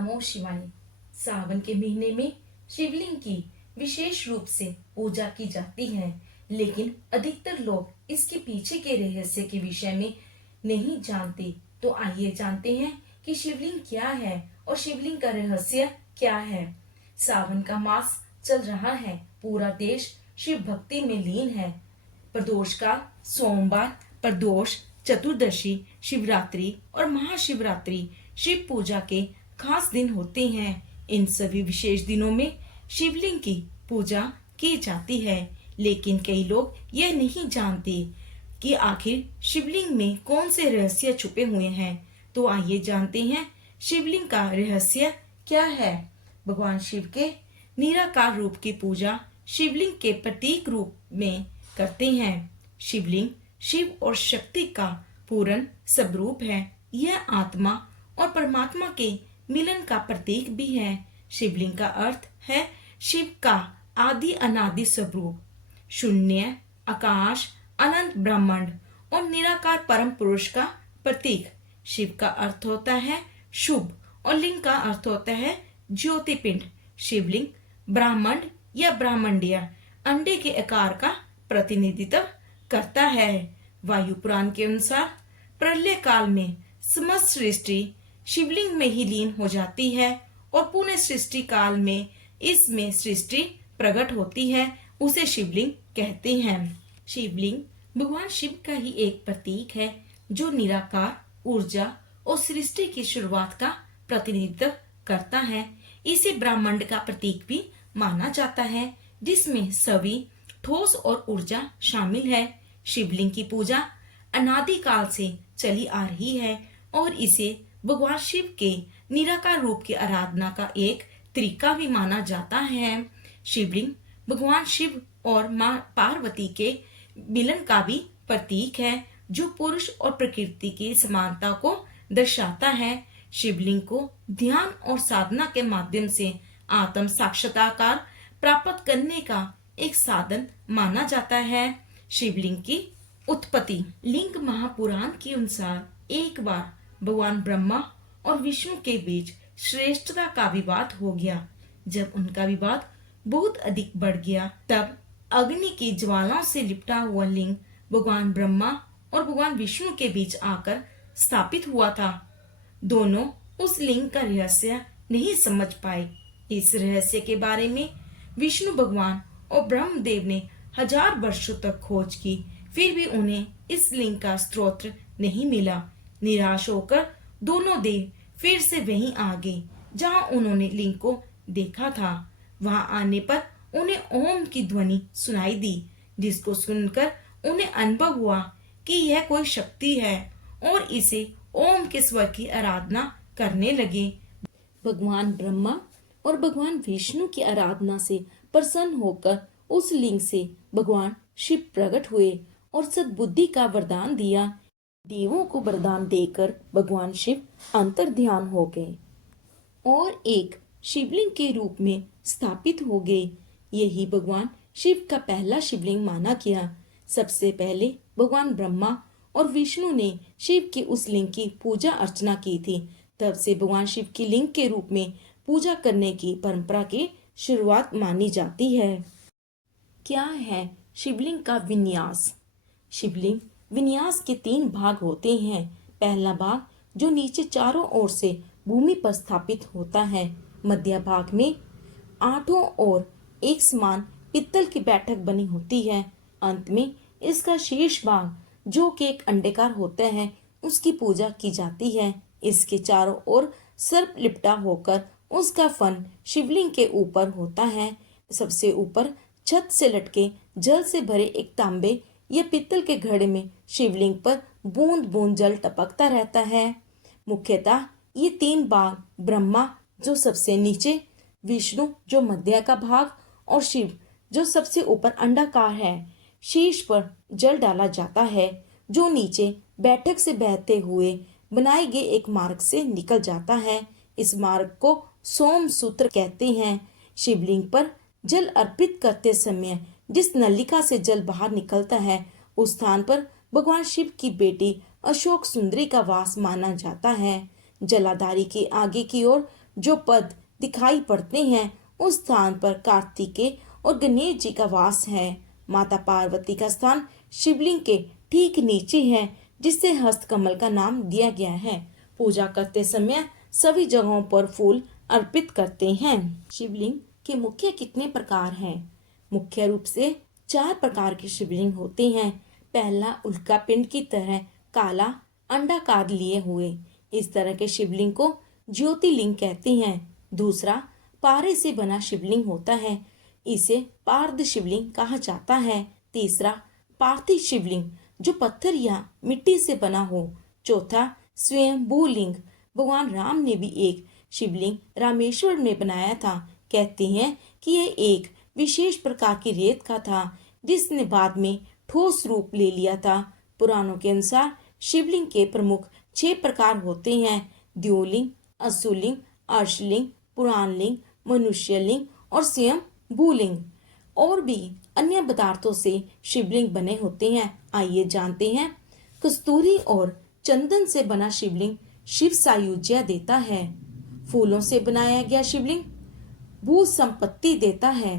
नमो शिवाय। सावन के महीने में शिवलिंग की विशेष रूप से पूजा की जाती है, लेकिन अधिकतर लोग इसके पीछे के रहस्य के विषय में नहीं जानते। तो आइए जानते हैं कि शिवलिंग क्या है और शिवलिंग का रहस्य क्या है। सावन का मास चल रहा है, पूरा देश शिव भक्ति में लीन है। प्रदोष का सोमवार, प्रदोष, चतुर्दशी, शिवरात्रि और महाशिवरात्रि शिव पूजा के खास दिन होते हैं। इन सभी विशेष दिनों में शिवलिंग की पूजा की जाती है, लेकिन कई लोग यह नहीं जानते कि आखिर शिवलिंग में कौन से रहस्य छुपे हुए हैं। तो आइए जानते हैं शिवलिंग का रहस्य क्या है। भगवान शिव के निराकार रूप की पूजा शिवलिंग के प्रतीक रूप में करते हैं। शिवलिंग शिव और शक्ति का पूर्ण स्वरूप है। यह आत्मा और परमात्मा के मिलन का प्रतीक भी है। शिवलिंग का अर्थ है शिव का आदि अनादि स्वरूप, शून्य, आकाश, अनंत ब्रह्मांड और निराकार परम पुरुष का प्रतीक। शिव का अर्थ होता है शुभ और लिंग का अर्थ होता है ज्योतिपिंड। शिवलिंग ब्राह्मण या ब्राह्मण्य अंडे के आकार का प्रतिनिधित्व करता है। वायु पुराण के अनुसार प्रलय काल में समस्त सृष्टि शिवलिंग में ही लीन हो जाती है और पुण्य सृष्टि काल में इसमें सृष्टि प्रकट होती है, उसे शिवलिंग कहते हैं। शिवलिंग भगवान शिव का ही एक प्रतीक है जो निराकार ऊर्जा और सृष्टि की शुरुआत का प्रतिनिधित्व करता है। इसे ब्रह्मांड का प्रतीक भी माना जाता है, जिसमें सभी ठोस और ऊर्जा शामिल है। शिवलिंग की पूजा अनादि काल से चली आ रही है और इसे भगवान शिव के निराकार रूप की आराधना का एक तरीका भी माना जाता है। शिवलिंग भगवान शिव और मां पार्वती के मिलन का भी प्रतीक है, जो पुरुष और प्रकृति की समानता को दर्शाता है। शिवलिंग को ध्यान और साधना के माध्यम से आत्म साक्षात्कार प्राप्त करने का एक साधन माना जाता है। शिवलिंग की उत्पत्ति। लिंग महापुराण के अनुसार एक बार भगवान ब्रह्मा और विष्णु के बीच श्रेष्ठता का विवाद हो गया। जब उनका विवाद बहुत अधिक बढ़ गया, तब अग्नि की ज्वालाओं से लिपटा हुआ लिंग भगवान ब्रह्मा और भगवान विष्णु के बीच आकर स्थापित हुआ था। दोनों उस लिंग का रहस्य नहीं समझ पाए। इस रहस्य के बारे में विष्णु भगवान और ब्रह्मदेव ने 1000 वर्षों तक खोज की, फिर भी उन्हें इस लिंग का स्रोत नहीं मिला। निराश होकर दोनों देव फिर से वहीं आ गए जहां उन्होंने लिंग को देखा था। वहां आने पर उन्हें ओम की ध्वनि सुनाई दी, जिसको सुनकर उन्हें अनुभव हुआ कि यह कोई शक्ति है और इसे ओम के स्वर की आराधना करने लगे। भगवान ब्रह्मा और भगवान विष्णु की आराधना से प्रसन्न होकर उस लिंग से भगवान शिव प्रकट हुए और सद्बुद्धि का वरदान दिया। देवों को वरदान देकर भगवान शिव अंतर ध्यान हो गए और एक शिवलिंग के रूप में स्थापित हो गए। यही भगवान शिव का पहला शिवलिंग माना गया। सबसे पहले भगवान ब्रह्मा और विष्णु ने शिव के उस लिंग की पूजा अर्चना की थी। तब से भगवान शिव की लिंग के रूप में पूजा करने की परंपरा की शुरुआत मानी जाती है। क्या है शिवलिंग का विन्यास? शिवलिंग विन्यास के 3 भाग होते हैं। पहला भाग जो नीचे चारों ओर से भूमि पर स्थापित होता है। मध्य भाग में 8 ओर एक समान पित्तल की बैठक बनी होती है। अंत में इसका शेष भाग जो कि एक अंडाकार होता है, उसकी पूजा की जाती है। इसके चारों ओर सर्प लिपटा होकर उसका फन शिवलिंग के ऊपर होता है। सबसे ऊपर छत से लटके जल से भरे एक तांबे या पित्तल के घड़े में शिवलिंग पर बूंद बूंद जल टपकता रहता है। मुख्यतः ये 3 भाग, ब्रह्मा जो सबसे नीचे, विष्णु जो मध्य का भाग और शिव जो सबसे ऊपर अंडाकार है, शीर्ष पर जल डाला जाता है, जो नीचे बैठक से बहते हुए बनाए गए एक मार्ग से निकल जाता है। इस मार्ग को सोम सूत्र कहते हैं। शिवलिंग पर जल अर्पित करते समय जिस नलिका से जल बाहर निकलता है, उस स्थान पर भगवान शिव की बेटी अशोक सुंदरी का वास माना जाता है। जलाधारी के आगे की ओर जो पद दिखाई पड़ते हैं उस स्थान पर कार्तिकेय और गणेश जी का वास है। माता पार्वती का स्थान शिवलिंग के ठीक नीचे है, जिससे हस्तकमल का नाम दिया गया है। पूजा करते समय सभी जगहों पर फूल अर्पित करते हैं। शिवलिंग के मुख्य कितने प्रकार हैं? मुख्य रूप से 4 प्रकार के शिवलिंग होते हैं। पहला, उल्का पिंड की तरह काला अंडाकार लिए हुए, इस तरह के शिवलिंग को ज्योतिर्लिंग कहते हैं। दूसरा, पारे से बना शिवलिंग होता है, इसे पार्द शिवलिंग कहा जाता है। तीसरा, पार्थिव शिवलिंग जो पत्थर या मिट्टी से बना हो। चौथा, स्वयंभू लिंग, भगवान राम ने भी एक शिवलिंग रामेश्वर में बनाया था। कहते हैं कि यह एक विशेष प्रकार की रेत का था, जिसने बाद में ठोस रूप ले लिया था। पुराणों के अनुसार शिवलिंग के प्रमुख 6 प्रकार होते हैं: द्योलिंग, असुलिंग, अर्शलिंग, पुराणलिंग, मनुष्यलिंग और स्वयं भूलिंग। और भी अन्य पदार्थों से शिवलिंग बने होते हैं। आइए जानते हैं। कस्तूरी और चंदन से बना शिवलिंग शिव सायुज्य देता है। फूलों से बनाया गया शिवलिंग भू संपत्ति देता है।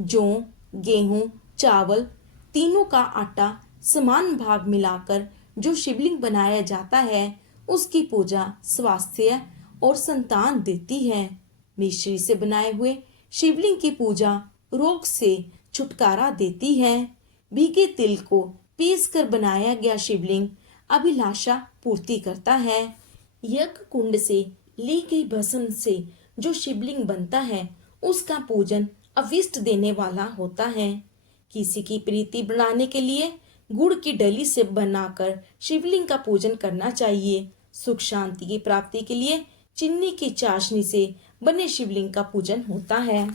जौ, गेहूं, चावल तीनों का आटा समान भाग मिलाकर जो शिवलिंग बनाया जाता है, उसकी पूजा स्वास्थ्य और संतान देती है। मिश्री से बनाए हुए शिवलिंग की पूजा रोग से छुटकारा देती है। भीगे तिल को पीस कर बनाया गया शिवलिंग अभिलाषा पूर्ति करता है। यज्ञ कुंड से ली गई भस्म से जो शिवलिंग बनता है, उसका पूजन अविष्ट देने वाला होता है। किसी की प्रीति बढ़ाने के लिए गुड़ की डली से बनाकर शिवलिंग का पूजन करना चाहिए। सुख शांति की प्राप्ति के लिए चीनी की चाशनी से बने शिवलिंग का पूजन होता है।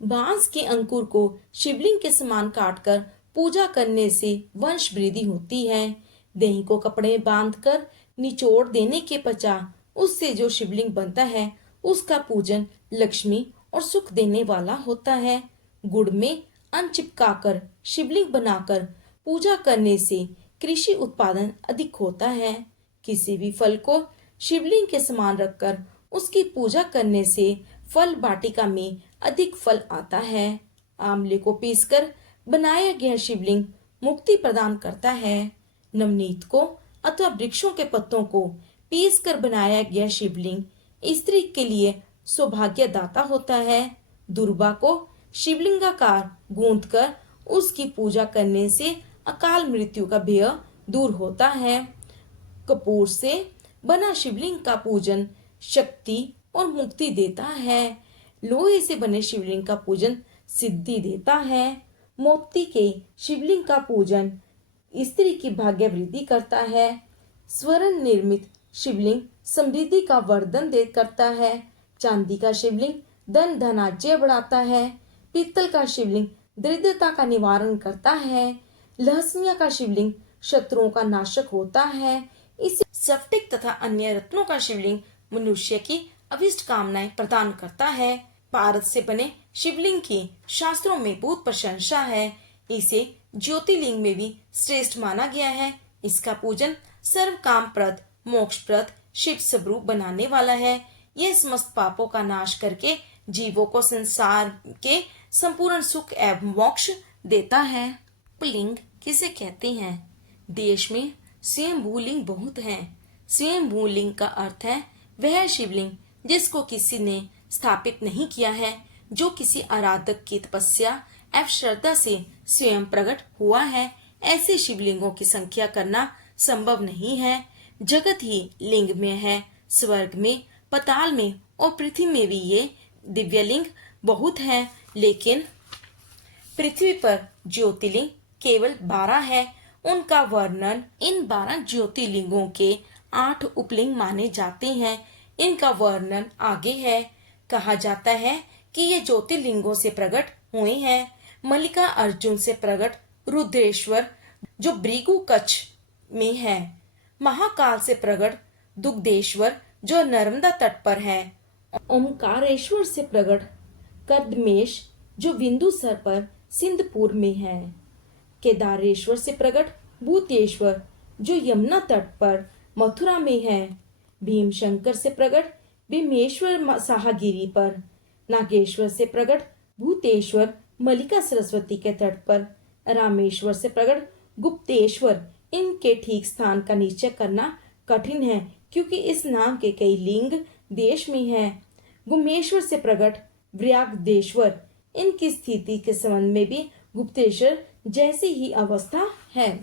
बांस के अंकुर को शिवलिंग के समान काटकर पूजा करने से वंश वृद्धि होती है। दही को कपड़े में बांधकर निचोड़ देने के पश्चात उससे जो शिवलिंग बनता है, उसका पूजन लक्ष्मी और सुख देने वाला होता है। गुड़ में अन्न चिपकाकर शिवलिंग बनाकर पूजा करने से कृषि उत्पादन अधिक होता है। किसी भी फल को शिवलिंग के समान रखकर उसकी पूजा करने से फल वाटिका में अधिक फल आता है। आंवले को पीसकर बनाया गया शिवलिंग मुक्ति प्रदान करता है। नवनीत को अथवा वृक्षों के पत्तों को पीसकर बनाया गया शिवलिंग स्त्री के लिए सौभाग्यदाता होता है। दुर्वा को शिवलिंगाकार गूंथकर उसकी पूजा करने से अकाल मृत्यु का भय दूर होता है। कपूर से बना शिवलिंग का पूजन शक्ति और मुक्ति देता है। लोहे से बने शिवलिंग का पूजन सिद्धि देता है। मोती के शिवलिंग का पूजन स्त्री की भाग्य वृद्धि करता है। स्वर्ण निर्मित शिवलिंग समृद्धि का वर्धन दे करता है। चांदी का शिवलिंग धन धनाज्य बढ़ाता है। पीतल का शिवलिंग दरिद्रता का निवारण करता है। लहसनिया का शिवलिंग शत्रुओं का नाशक होता है। इस स्फटिक तथा अन्य रत्नों का शिवलिंग मनुष्य की अभिष्ट कामनाएं प्रदान करता है। पारद से बने शिवलिंग की शास्त्रों में बहुत प्रशंसा है। इसे ज्योतिर्लिंग में भी श्रेष्ठ माना गया है। इसका पूजन सर्व कामप्रद मोक्षप्रद शिव स्वरूप बनाने वाला है। यह समस्त पापों का नाश करके जीवों को संसार के संपूर्ण सुख एवं मोक्ष देता है। पुलिंग किसे कहते हैं? देश में स्वयंभू लिंग बहुत हैं। स्वयंभू लिंग का अर्थ है वह शिवलिंग जिसको किसी ने स्थापित नहीं किया है, जो किसी आराधक की तपस्या एवं श्रद्धा से स्वयं प्रकट हुआ है। ऐसे शिवलिंगों की संख्या करना संभव नहीं है। जगत ही लिंग में है। स्वर्ग में, पाताल में और पृथ्वी में भी ये दिव्यलिंग बहुत हैं, लेकिन पृथ्वी पर ज्योतिर्लिंग केवल 12 है। उनका वर्णन इन 12 ज्योतिर्लिंगों के 8 उपलिंग माने जाते हैं। इनका वर्णन आगे है। कहा जाता है कि ये ज्योतिर्लिंगों से प्रकट हुए हैं। मल्लिका अर्जुन से प्रकट रुद्रेश्वर जो भृगु कच्छ में है। महाकाल से प्रकट दुग्धेश्वर जो नर्मदा तट पर है। ओमकारेश्वर से प्रकट कर्दमेश जो बिंदुसर पर सिंधपुर में है। केदारेश्वर से प्रकट भूतेश्वर जो यमुना तट पर मथुरा में है। भीमशंकर से प्रकट भीमेश्वर साहागिरी पर, नागेश्वर से प्रकट भूतेश्वर मल्लिका सरस्वती के तट पर, रामेश्वर से प्रकट गुप्तेश्वर, इनके ठीक स्थान का निश्चय करना कठिन है क्योंकि इस नाम के कई लिंग देश में है। गुमेश्वर से प्रकट व्याघ्रेश्वर, इनकी स्थिति के संबंध में भी गुप्तेश्वर जैसी ही अवस्था है।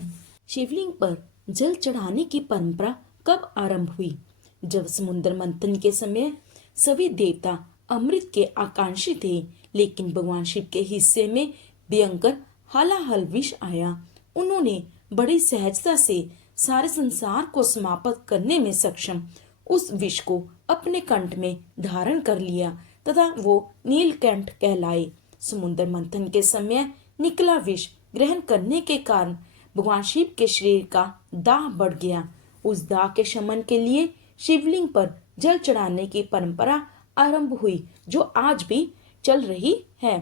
शिवलिंग पर जल चढ़ाने की परंपरा कब आरंभ हुई? जब समुद्र मंथन के समय सभी देवता अमृत के आकांक्षी थे, लेकिन भगवान शिव के हिस्से में भयंकर हलाहल विष आया। उन्होंने बड़ी सहजता से सारे संसार को समाप्त करने में सक्षम उस विष को अपने कंठ में धारण कर लिया तथा वो नीलकंठ कहलाए। समुद्र मंथन के समय निकला विष ग्रहण करने के कारण भगवान शिव के शरीर का दाह बढ़ गया। उस दाह के शमन के लिए शिवलिंग पर जल चढ़ाने की परंपरा आरंभ हुई, जो आज भी चल रही है।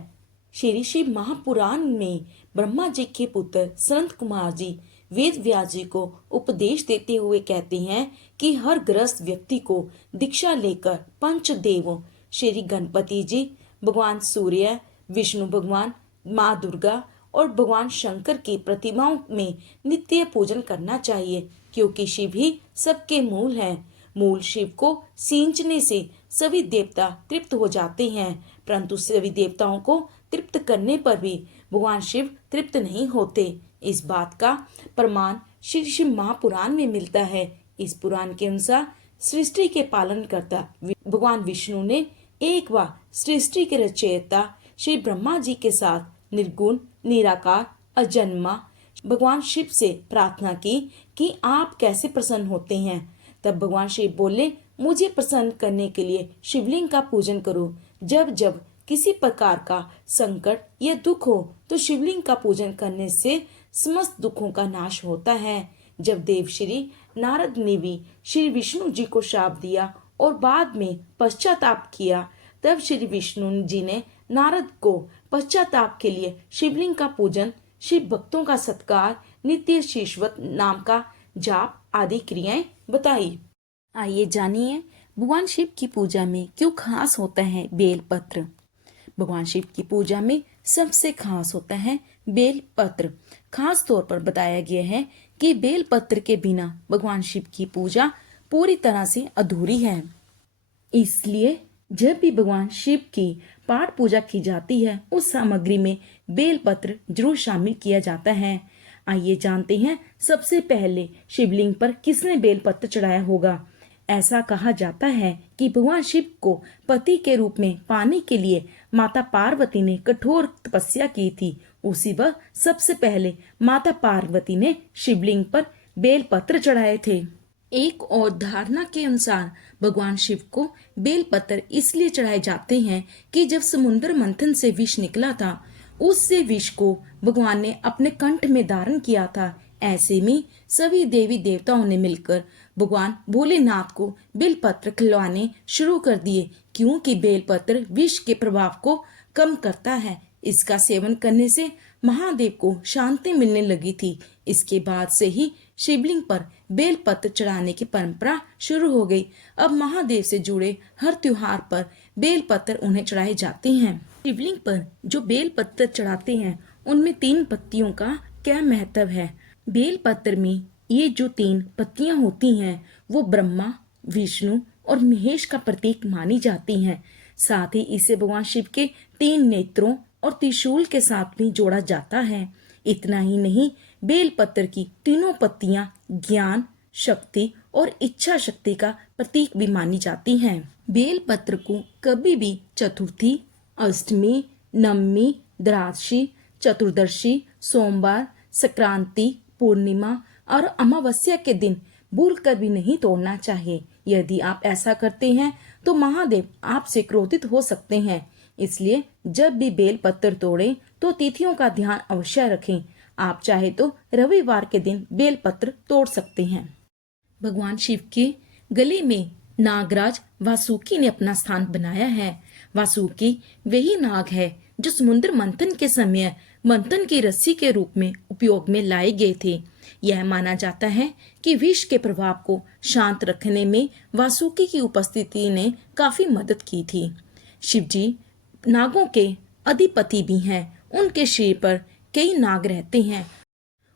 श्री शिव महापुराण में ब्रह्मा जी के पुत्र संत कुमार जी वेद व्यास जी को उपदेश देते हुए कहते हैं कि हर गृहस्थ व्यक्ति को दीक्षा लेकर पंचदेवों श्री गणपति जी, भगवान सूर्य, विष्णु भगवान, माँ दुर्गा और भगवान शंकर की प्रतिमाओं में नित्य पूजन करना चाहिए, क्योंकि शिव ही सबके मूल हैं। मूल शिव को सींचने से सभी देवता तृप्त हो जाते हैं, परंतु सभी देवताओं को तृप्त करने पर भी भगवान शिव तृप्त नहीं होते। इस बात का प्रमाण श्री शिव महापुराण में मिलता है। इस पुराण के अनुसार सृष्टि के पालन करता भगवान विष्णु ने एक बार सृष्टि के रचयिता श्री ब्रह्मा जी के साथ निर्गुण निराकार अजन्मा भगवान शिव से प्रार्थना की कि आप कैसे प्रसन्न होते हैं। तब भगवान शिव बोले, मुझे प्रसन्न करने के लिए शिवलिंग का पूजन करो। जब जब किसी प्रकार का संकट या दुख हो तो शिवलिंग का पूजन करने से समस्त दुखों का नाश होता है। जब देव श्री नारद ने भी श्री विष्णु जी को शाप दिया और बाद में पश्चाताप किया, तब श्री विष्णु जी ने नारद को पश्चाताप के लिए शिवलिंग का पूजन, शिव भक्तों का सत्कार, नित्य शिशवत नाम का जाप आदि क्रियाएं बताई। आइए जानिए भगवान शिव की पूजा में क्यों खास होता है बेलपत्र। भगवान शिव की पूजा में सबसे खास होता है बेलपत्र। खास तौर पर बताया गया है कि बेलपत्र के बिना भगवान शिव की पूजा पूरी तरह से अधूरी है। इसलिए जब भी भगवान शिव की पाठ पूजा की जाती है, उस सामग्री में बेलपत्र जरूर शामिल किया जाता है। आइए जानते हैं सबसे पहले शिवलिंग पर किसने बेलपत्र चढ़ाया होगा। ऐसा कहा जाता है कि भगवान शिव को पति के रूप में पाने के लिए माता पार्वती ने कठोर तपस्या की थी। उसी वक्त सबसे पहले माता पार्वती ने शिवलिंग पर बेलपत्र चढ़ाए थे। एक और धारणा के अनुसार भगवान शिव को बेलपत्र इसलिए चढ़ाए जाते हैं कि जब समुद्र मंथन से विष निकला था, उससे विष को भगवान ने अपने कंठ में धारण किया था। ऐसे में सभी देवी देवताओं ने मिलकर भगवान भोलेनाथ को बेलपत्र खिलवाने शुरू कर दिए, क्योंकि बेलपत्र विष के प्रभाव को कम करता है। इसका सेवन करने से महादेव को शांति मिलने लगी थी। इसके बाद से ही शिवलिंग पर बेलपत्र चढ़ाने की परंपरा शुरू हो गई। अब महादेव से जुड़े हर त्योहार पर बेलपत्र उन्हें चढ़ाए जाते हैं। शिवलिंग पर जो बेलपत्र चढ़ाते हैं उनमें 3 पत्तियों का क्या महत्व है। बेलपत्र में ये जो 3 पत्तियां होती हैं वो ब्रह्मा, विष्णु और महेश का प्रतीक मानी जाती हैं। साथ ही इसे भगवान शिव के 3 नेत्रों और त्रिशूल के साथ भी जोड़ा जाता है। इतना ही नहीं, बेलपत्र की तीनों पत्तियां ज्ञान, शक्ति और इच्छा शक्ति का प्रतीक भी मानी जाती हैं। बेलपत्र को कभी भी चतुर्थी, अष्टमी, नवमी, द्वादशी, चतुर्दशी, सोमवार, संक्रांति, पूर्णिमा और अमावस्या के दिन भूलकर भी नहीं तोड़ना चाहिए। यदि आप ऐसा करते हैं तो महादेव आपसे क्रोधित हो सकते हैं। इसलिए जब भी बेलपत्र तोड़ें तो तिथियों का ध्यान अवश्य रखें। आप चाहे तो रविवार के दिन बेलपत्र तोड़ सकते हैं। भगवान शिव के गले में नागराज वासुकी ने अपना स्थान बनाया है। वासुकी वही नाग है जो समुद्र मंथन के समय मंथन की रस्सी के रूप में उपयोग में लाए गए थे। यह माना जाता है कि विष के प्रभाव को शांत रखने में वासुकी की उपस्थिति ने काफी मदद की थी। शिवजी नागों के अधिपति भी हैं। उनके सिर पर कई नाग रहते हैं।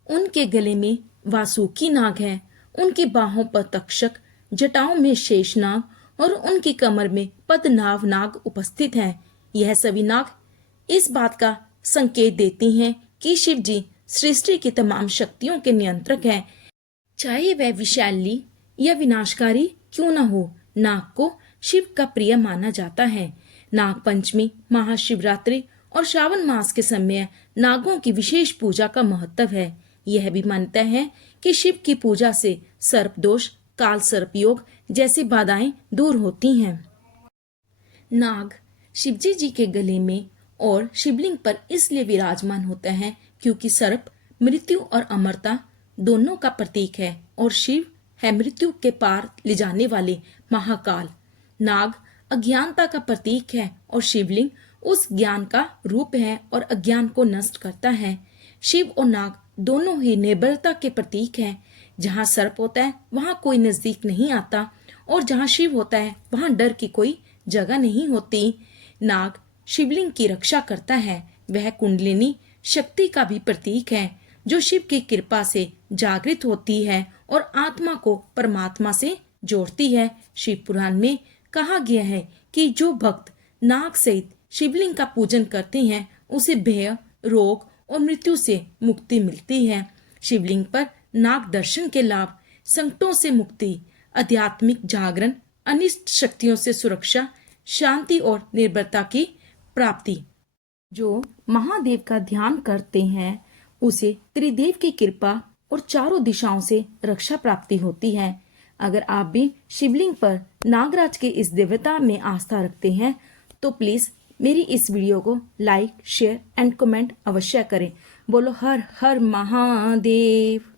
उनके गले में वासुकी नाग है, उनकी बाहों पर तक्षक, जटाओं में शेषनाग और उनकी कमर में पद्मनाभ नाग उपस्थित हैं। यह सभी नाग इस बात का संकेत देती हैं कि शिव जी सृष्टि की तमाम शक्तियों के नियंत्रक हैं, चाहे वह विषैली या विनाशकारी क्यों न हो। नाग को शिव का प्रिय माना जाता है। नाग पंचमी, महाशिवरात्रि और श्रावण मास के समय नागों की विशेष पूजा का महत्व है। यह भी मानता है कि शिव की पूजा से सर्प दोष, काल सर्प योग जैसी बाधाएं दूर होती हैं। नाग शिवजी जी के गले में और शिवलिंग पर इसलिए विराजमान होता है क्योंकि सर्प मृत्यु और अमरता दोनों का प्रतीक है और शिव है मृत्यु के पार ले जाने वाले महाकाल। नाग अज्ञानता का प्रतीक है और शिवलिंग उस ज्ञान का रूप है और अज्ञान को नष्ट करता है। शिव और नाग दोनों ही निर्भरता के प्रतीक हैं। जहाँ सर्प होता है वहाँ कोई नजदीक नहीं आता और जहाँ शिव होता है वहाँ डर की कोई जगह नहीं होती। नाग शिवलिंग की रक्षा करता है। वह कुंडलिनी शक्ति का भी प्रतीक है जो शिव की कृपा से जागृत होती है और आत्मा को परमात्मा से जोड़ती है। शिव पुराण में कहा गया है कि जो भक्त नाग सहित शिवलिंग का पूजन करते हैं उसे भय, रोग और मृत्यु से मुक्ति मिलती है। शिवलिंग पर नाग दर्शन के लाभ संकटों से मुक्ति, आध्यात्मिक जागरण, अनिष्ट शक्तियों से सुरक्षा, शांति और निर्भरता की प्राप्ति। जो महादेव का ध्यान करते हैं उसे त्रिदेव की कृपा और चारों दिशाओं से रक्षा प्राप्ति होती है। अगर आप भी शिवलिंग पर नागराज के इस देवता में आस्था रखते हैं तो प्लीज मेरी इस वीडियो को लाइक, शेयर एंड कमेंट अवश्य करें। बोलो हर हर महादेव।